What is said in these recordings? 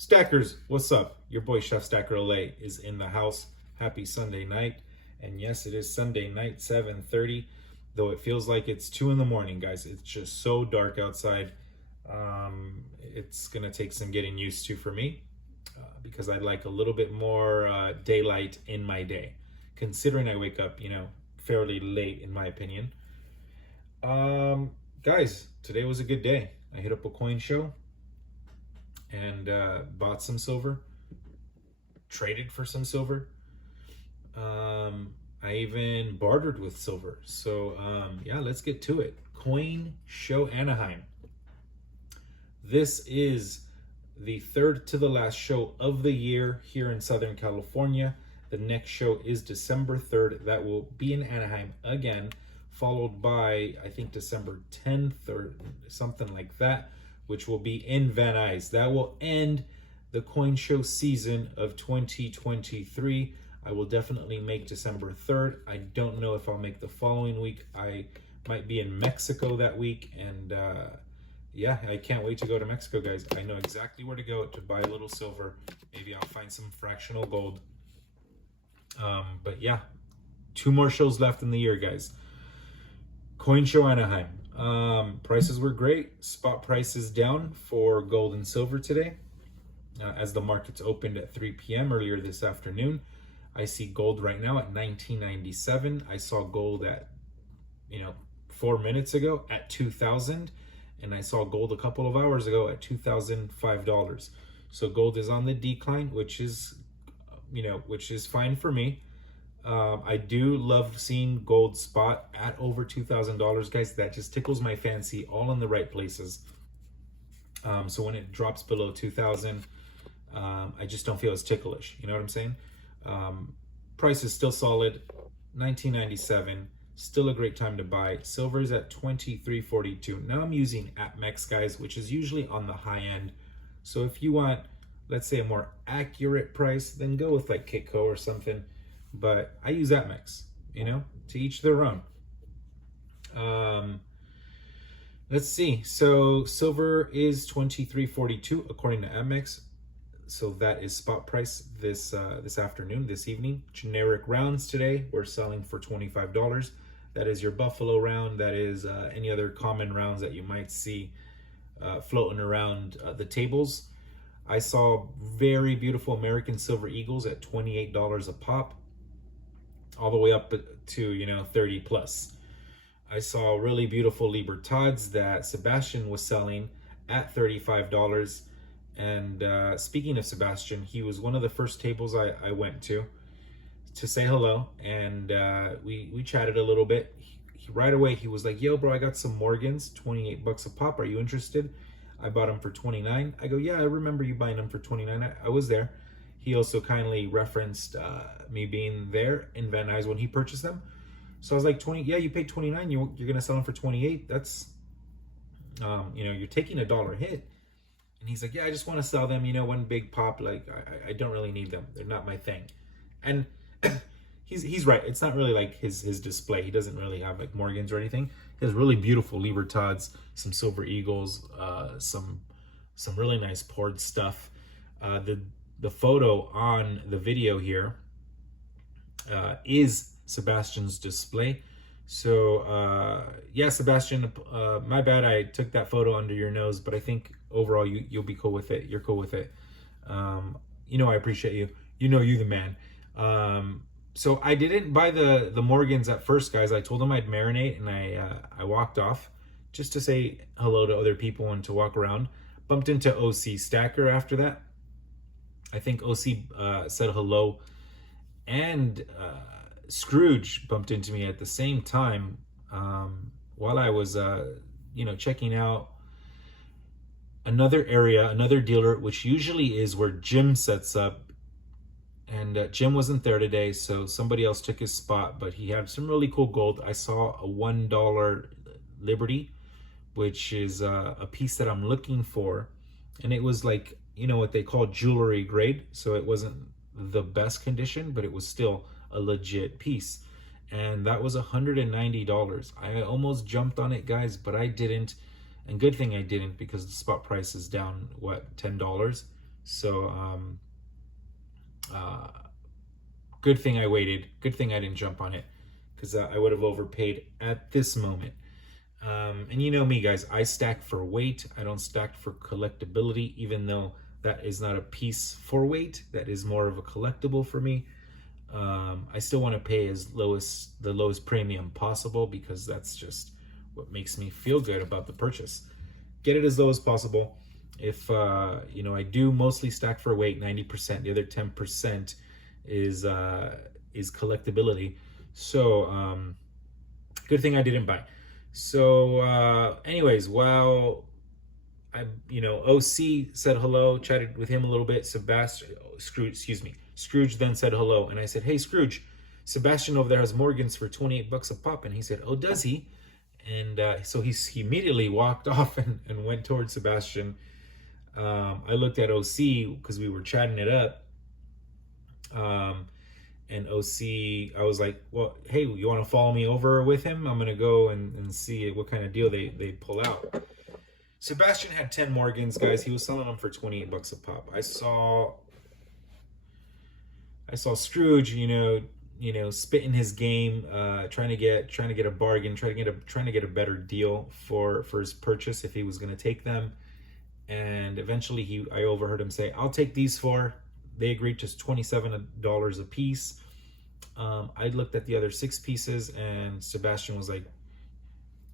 Stackers, what's up? Your boy Chef Stacker LA is in the house. Happy Sunday night. And yes, it is Sunday night, 7:30, though it feels like it's 2 in the morning, guys. It's just so dark outside. It's gonna take some getting used to for me because I'd like a little bit more daylight in my day, considering I wake up, fairly late in my opinion. Guys, today was a good day. I hit up a coin show and bought some silver, traded for some silver. I even bartered with silver. So yeah, let's get to it. Coin Show Anaheim. This is the third to the last show of the year here in Southern California. The next show is December 3rd. That will be in Anaheim again, followed by, I think, December 10th or something like that, which will be in Van Nuys. That will end the coin show season of 2023. I will definitely make December 3rd. I don't know if I'll make the following week. I might be in Mexico that week, and yeah, I can't wait to go to Mexico, guys. I know exactly where to go to buy a little silver. Maybe I'll find some fractional gold. But yeah, 2 more shows left in the year, guys. Coin Show Anaheim. Prices were great. Spot prices down for gold and silver today. As the markets opened at 3 p.m. earlier this afternoon. I see gold right now at $19.97. I saw gold at, 4 minutes ago at $2,000. And I saw gold a couple of hours ago at $2,005. So gold is on the decline, which is fine for me. I do love seeing gold spot at over $2,000, guys. That just tickles my fancy, all in the right places. So when it drops below 2,000, I just don't feel as ticklish. You know what I'm saying? Price is still solid, $19.97. Still a great time to buy. Silver is at $23.42. Now I'm using APMEX, guys, which is usually on the high end. So if you want, let's say, a more accurate price, then go with like Kitco or something. But I use APMEX, to each their own. Let's see. So silver is $23.42 according to APMEX. So that is spot price this afternoon, this evening. Generic rounds today we're selling for $25. That is your Buffalo round. That is any other common rounds that you might see floating around the tables. I saw very beautiful American Silver Eagles at $28 a pop, all the way up to 30 plus. I saw really beautiful Libertads that Sebastian was selling at $35. And speaking of Sebastian, he was one of the first tables I went to say hello, and we chatted a little bit. Right away he was like, "Yo, bro, I got some Morgans, $28 a pop. Are you interested?" I bought them for $29. I go, "Yeah, I remember you buying them for $29. I was there." He also kindly referenced me being there in Van Nuys when he purchased them. So I was like, "20? Yeah, you paid $29. You're gonna sell them for $28. That's, you're taking a dollar hit." And he's like, "Yeah, I just want to sell them, one big pop. Like, I don't really need them. They're not my thing." And he's right. It's not really like his display. He doesn't really have like Morgans or anything. He has really beautiful Libertads, some Silver Eagles, some really nice poured stuff. The photo on the video here is Sebastian's display. So yeah, Sebastian, my bad. I took that photo under your nose, but I think overall you'll be cool with it. You're cool with it. I appreciate you. You the man. So I didn't buy the Morgans at first, guys. I told them I'd marinate, and I walked off just to say hello to other people and to walk around. Bumped into OC Stacker after that. I think OC said hello, and Scrooge bumped into me at the same time while I was checking out another area, another dealer, which usually is where Jim sets up. And Jim wasn't there today, so somebody else took his spot, but he had some really cool gold. I saw a $1 Liberty, which is a piece that I'm looking for. And it was like, what they call jewelry grade. So it wasn't the best condition, but it was still a legit piece. And that was $190. I almost jumped on it, guys, but I didn't. And good thing I didn't, because the spot price is down, what, $10? So good thing I waited. Good thing I didn't jump on it, because I would have overpaid at this moment. And you know me, guys, I stack for weight. I don't stack for collectability, even though that is not a piece for weight. That is more of a collectible for me. I still want to pay the lowest premium possible, because that's just what makes me feel good about the purchase. Get it as low as possible. If you know, I do mostly stack for weight, 90%. The other 10% is collectability. So good thing I didn't buy. So anyways, while OC said hello, chatted with him a little bit. Scrooge then said hello, and I said, "Hey Scrooge, Sebastian over there has Morgans for $28 a pop," and he said, "Oh, does he?" And so he immediately walked off and went towards Sebastian. I looked at OC because we were chatting it up. And OC, I was like, "Well, hey, you want to follow me over with him? I'm going to go and see what kind of deal they pull out." Sebastian had 10 Morgans, guys. He was selling them for $28 a pop. I saw Scrooge, spitting his game, trying to get a bargain, trying to get a better deal for his purchase if he was going to take them. And eventually I overheard him say, "I'll take these four." They agreed to $27 a piece. I looked at the other 6 pieces, and Sebastian was like,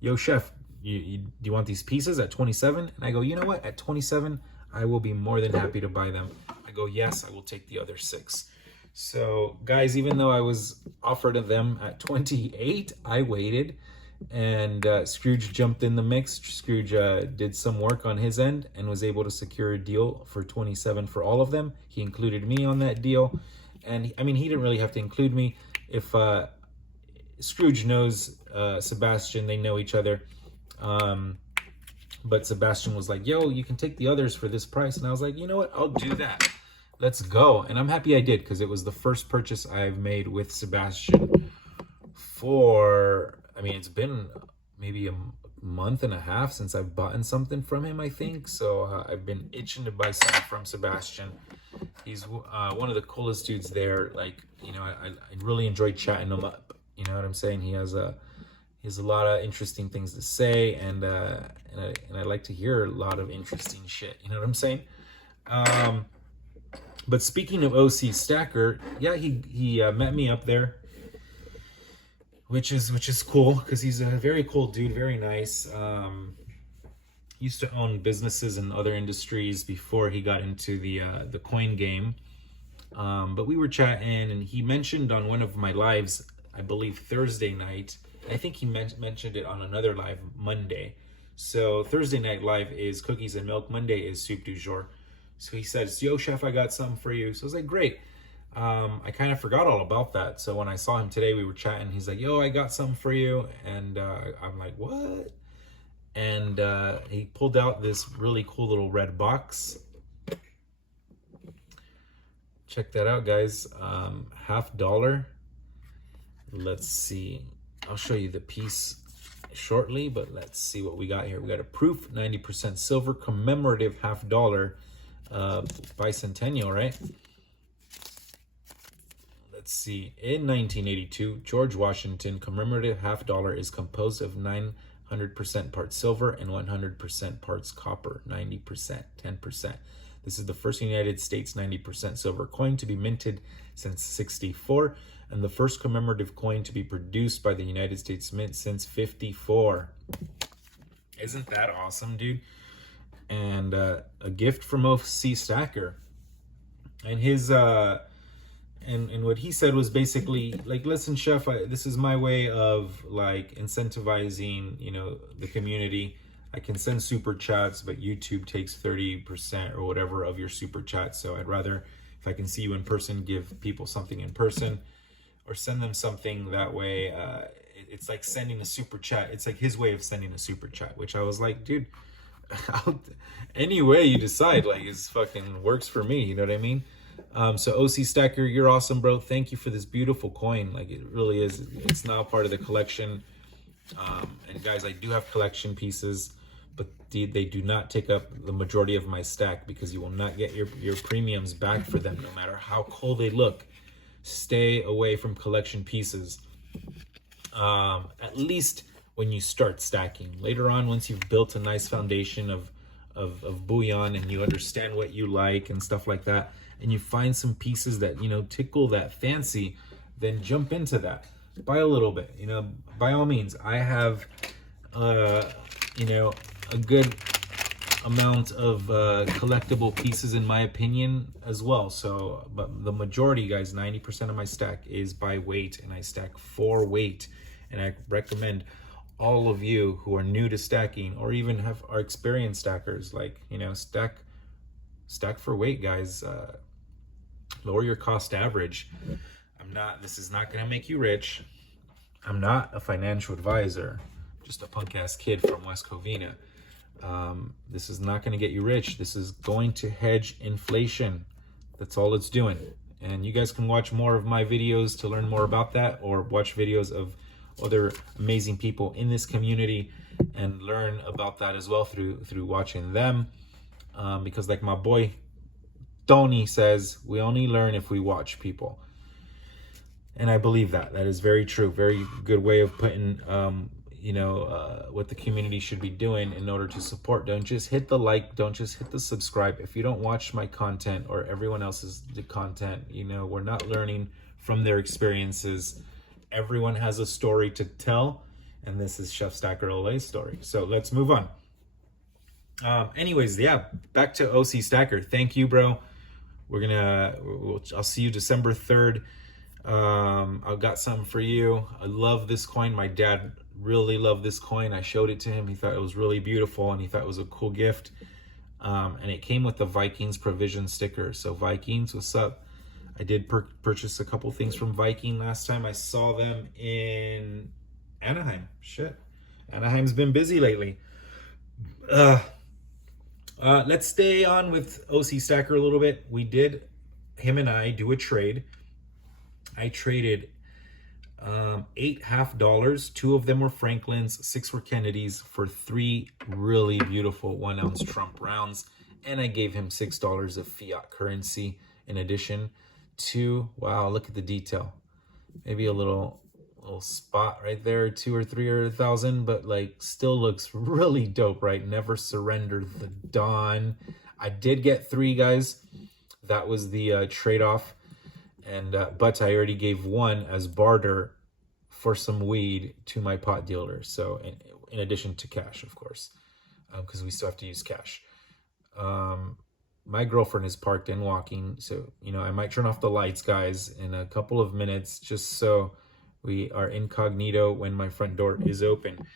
"Yo, chef, do you want these pieces at 27? And I go, "You know what? At 27, I will be more than happy to buy them." I go, "Yes, I will take the other 6. So, guys, even though I was offered them at 28, I waited, and Scrooge jumped in the mix. Scrooge did some work on his end and was able to secure a deal for 27 for all of them. He included me on that deal, and he didn't really have to include me. If Scrooge knows Sebastian, they know each other. But Sebastian was like, "Yo, you can take the others for this price." And I was like, "You know what? I'll do that. Let's go." And I'm happy I did, because it was the first purchase I've made with Sebastian for, it's been maybe a month and a half since I've bought something from him, I think. So I've been itching to buy something from Sebastian. He's one of the coolest dudes there. Like, I really enjoyed chatting him up. You know what I'm saying? He has a lot of interesting things to say, and I like to hear a lot of interesting shit. You know what I'm saying? But speaking of OC Stacker, yeah, he met me up there, which is cool, because he's a very cool dude, very nice. Used to own businesses in other industries before he got into the coin game. But we were chatting, and he mentioned on one of my lives, I believe Thursday night. I think he mentioned it on another live Monday. So Thursday night live is cookies and milk. Monday is soup du jour. So he says, "Yo, chef, I got something for you." So I was like, "Great." I kind of forgot all about that. So when I saw him today, we were chatting. He's like, "Yo, I got something for you." And I'm like, "What?" And he pulled out this really cool little red box. Check that out, guys. $50. Let's see. I'll show you the piece shortly, but let's see what we got here. We got a proof 90% silver commemorative $50 bicentennial, right? Let's see. In 1982, George Washington commemorative $50 is composed of 900% parts silver and 100% parts copper. 90%, 10%. This is the first United States 90% silver coin to be minted since '64, and the first commemorative coin to be produced by the United States Mint since '54. Isn't that awesome, dude? And a gift from OC Stacker. And his and what he said was basically like, "Listen, chef, this is my way of like incentivizing, the community. I can send super chats, but YouTube takes 30% or whatever of your super chats. So I'd rather, if I can see you in person, give people something in person, or send them something that way." It's like sending a super chat. It's like his way of sending a super chat, which I was like, dude, any way you decide, like, is fucking works for me. You know what I mean? So OC Stacker, you're awesome, bro. Thank you for this beautiful coin. Like, it really is. It's now part of the collection. And guys, I do have collection pieces. but they do not take up the majority of my stack, because you will not get your premiums back for them, no matter how cool they look. Stay away from collection pieces, at least when you start stacking. Later on, once you've built a nice foundation of bullion, and you understand what you like and stuff like that, and you find some pieces that, you know, tickle that fancy, then jump into that. Buy a little bit, you know, by all means. I have, you know, a good amount of collectible pieces in my opinion as well. So, but the majority, guys, 90% of my stack is by weight, and I stack for weight. And I recommend all of you who are new to stacking, or even are experienced stackers, like, you know, stack for weight, guys. Lower your cost average. This is not gonna make you rich. I'm not a financial advisor, just a punk ass kid from West Covina. This is not gonna get you rich. This is going to hedge inflation. That's all it's doing. And you guys can watch more of my videos to learn more about that, or watch videos of other amazing people in this community and learn about that as well through watching them. Because like my boy Tony says, we only learn if we watch people. And I believe that. That is very true. Very good way of putting, you know, what the community should be doing in order to support. Don't just hit the like. Don't just hit the subscribe. If you don't watch my content or everyone else's content, you know, we're not learning from their experiences. Everyone has a story to tell. And this is Chef Stacker Olay's story. So let's move on. Anyways, yeah, back to OC Stacker. Thank you, bro. I'll see you December 3rd. I've got something for you. I love this coin. My dad really loved this coin. I showed it to him. He thought it was really beautiful, and he thought it was a cool gift. And it came with the Vikings provision sticker. So Vikings, what's up? I did purchase a couple things from Viking last time I saw them in Anaheim. Shit. Anaheim's been busy lately. Let's stay on with OC Stacker a little bit. Him and I do a trade. I traded 8 $half. 2 of them were Franklin's, 6 were Kennedy's, for 3 really beautiful 1-ounce Trump rounds. And I gave him $6 of fiat currency in addition to, wow, look at the detail. Maybe a little spot right there, 2 or 3 or 1,000, but like still looks really dope, right? Never surrender the dawn. I did get 3, guys. That was the trade-off. And but I already gave 1 as barter for some weed to my pot dealer. So in addition to cash, of course, because we still have to use cash. My girlfriend is parked and walking, so you know I might turn off the lights, guys, in a couple of minutes, just so we are incognito when my front door is open.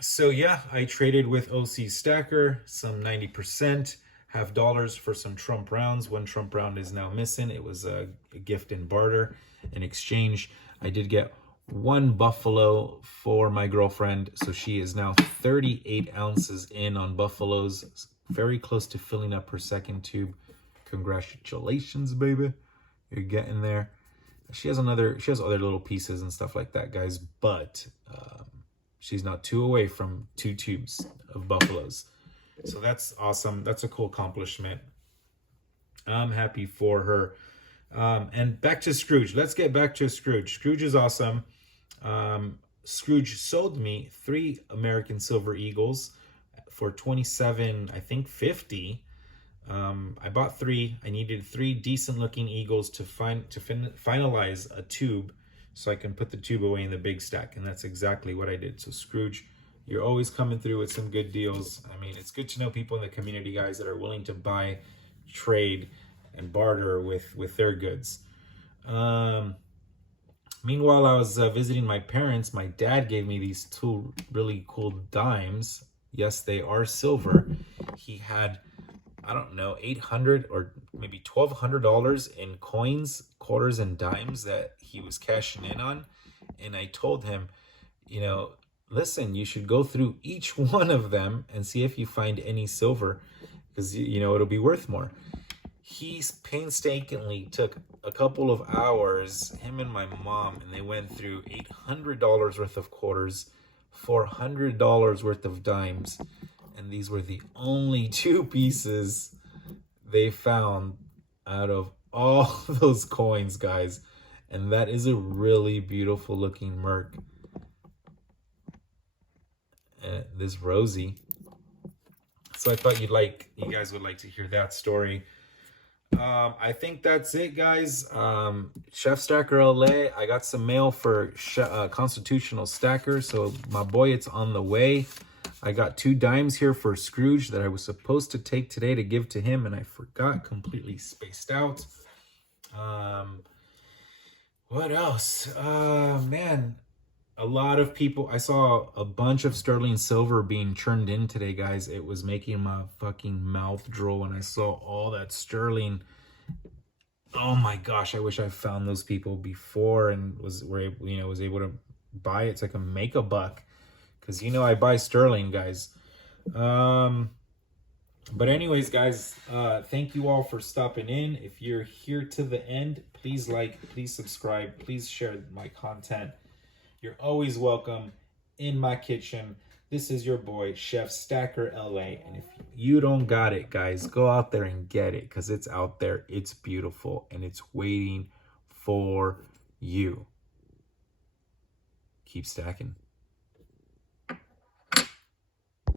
So yeah, I traded with OC Stacker some 90%. $half for some Trump rounds. 1 Trump round is now missing. It was a gift in barter. In exchange, I did get 1 buffalo for my girlfriend. So she is now 38 ounces in on buffaloes. Very close to filling up her second tube. Congratulations, baby. You're getting there. She has other little pieces and stuff like that, guys. But she's not 2 away from 2 tubes of buffaloes. So that's awesome. That's a cool accomplishment. I'm happy for her. And back to Scrooge. Let's get back to Scrooge. Scrooge is awesome. Scrooge sold me 3 American Silver Eagles for $27, I think, $50. I bought 3. I needed 3 decent looking eagles to finalize a tube so I can put the tube away in the big stack. And that's exactly what I did. So Scrooge, you're always coming through with some good deals. I mean, it's good to know people in the community, guys, that are willing to buy, trade, and barter with their goods. Meanwhile, I was visiting my parents. My dad gave me these 2 really cool dimes. Yes, they are silver. He had, I don't know, $800 or maybe $1,200 in coins, quarters, and dimes that he was cashing in on. And I told him, you know, listen, you should go through each one of them and see if you find any silver, because, you know, it'll be worth more. He painstakingly took a couple of hours, him and my mom, and they went through $800 worth of quarters, $400 worth of dimes. And these were the only 2 pieces they found out of all those coins, guys. And that is a really beautiful looking Merc. This Rosie. So I thought you guys would like to hear that story. I think that's it, guys. Chef Stacker LA, I got some mail for Constitutional Stacker, so my boy, it's on the way. I got 2 dimes here for Scrooge that I was supposed to take today to give to him, and I forgot, completely spaced out. What else? Man, a lot of people, I saw a bunch of sterling silver being churned in today, guys. It was making my fucking mouth drool when I saw all that sterling. Oh my gosh, I wish I found those people before and was able to buy it so I can make a buck, because I buy sterling, guys. But anyways, guys, thank you all for stopping in. If you're here to the end, please like, please subscribe, please share my content. You're always welcome in my kitchen. This is your boy, Chef Stacker LA. And if you don't got it, guys, go out there and get it, because it's out there. It's beautiful, and it's waiting for you. Keep stacking.